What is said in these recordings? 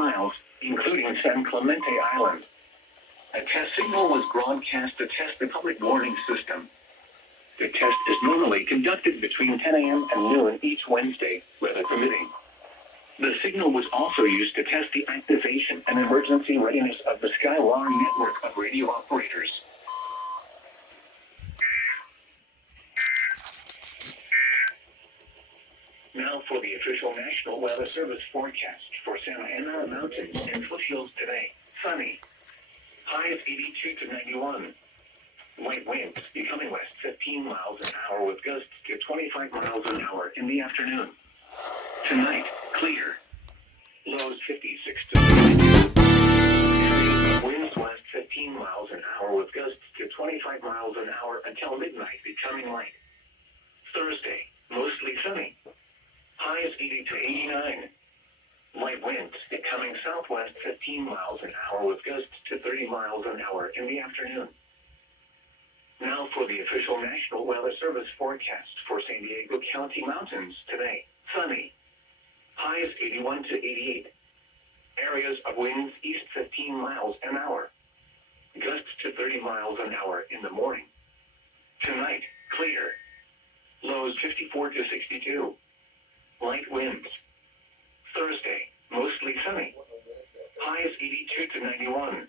miles, including San Clemente Island. A test signal was broadcast to test the public warning system. The test is normally conducted between 10 a.m. and noon each Wednesday, weather permitting. The signal was also used to test the activation and emergency readiness of the Skywarn network of radio operators. Now for the official National Weather Service forecast for Santa Ana Mountains and foothills today. Sunny. Highs 82 to 91. Light winds becoming west 15 miles an hour with gusts to 25 miles an hour in the afternoon. Tonight, clear. Lows 56 to 62. Areas of winds west 15 miles an hour with gusts to 25 miles an hour until midnight, becoming light. Thursday, mostly sunny. Highs 80 to 89. Light winds becoming southwest 15 miles an hour with gusts to 30 miles an hour in the afternoon. Now for the official National Weather Service forecast for San Diego County Mountains today. Sunny. Highs 81 to 88. Areas of winds east 15 miles an hour. Gusts to 30 miles an hour in the morning. Tonight, clear. Lows 54 to 62. Light winds. Thursday, mostly sunny. Highs 82 to 91.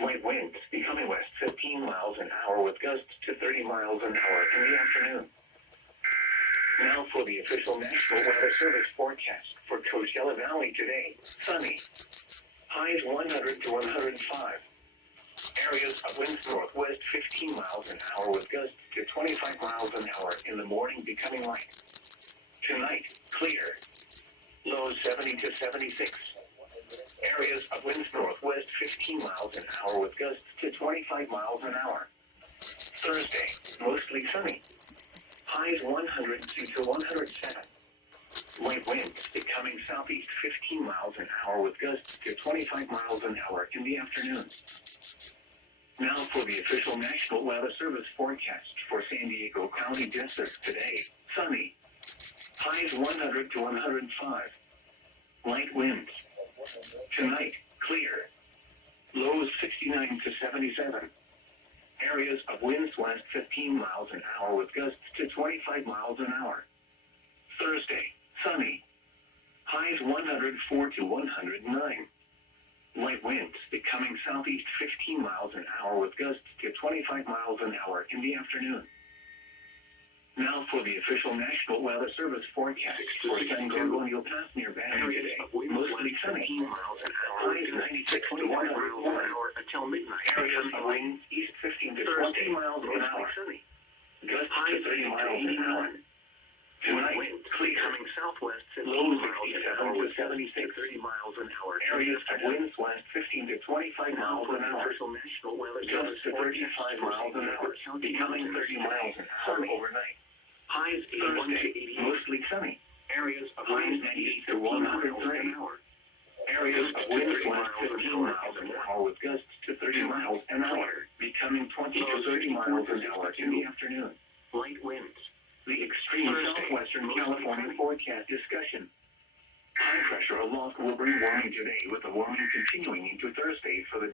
Light winds becoming west 15 miles an hour with gusts to 30 miles an hour in the afternoon. Now for the official National Weather Service forecast for Coachella Valley today. Sunny. Highs 100 to 105. Areas of winds northwest 15 miles an hour with gusts to 25 miles an hour in the morning, becoming light. Tonight, clear. Lows 70 to 76. Areas of winds northwest 15 miles an hour with gusts to 25 miles an hour. Thursday, mostly sunny. Highs 102 to 107. Light winds becoming southeast 15 miles an hour with gusts to 25 miles an hour in the afternoon. Now for the official National Weather Service forecast for San Diego County District today. Sunny. Highs 100 to 105. Light winds. Tonight, clear. Lows 69 to 77. Areas of winds west 15 miles an hour with gusts to 25 miles an hour. Thursday, sunny. Highs 104 to 109. Light winds becoming southeast 15 miles an hour with gusts to 25 miles an hour in the afternoon. Now for the official National Weather Service forecast for San Diego, and you'll pass near Banning today. Mostly sunny. Highs 96 to 101 until midnight. Areas of winds east 15 to 20 miles an hour. Gusts to 30 miles an hour. Tonight, clear. Coming southwest 15 miles an hour with 76 to 30 miles an hour. Areas of winds west 15 to 25 miles an hour. Gusts to 35 miles an hour, becoming 30 miles an hour overnight. Highs 81 to 88. Mostly sunny. Areas of winds 98 to 103 an hour. Areas of winds west 15 miles an hour with gusts to 30 miles an hour, becoming 20 to 30 miles an hour in the afternoon. Light winds. The extreme southwestern California forecast discussion. High pressure aloft will bring warming today, with the warming continuing into Thursday for the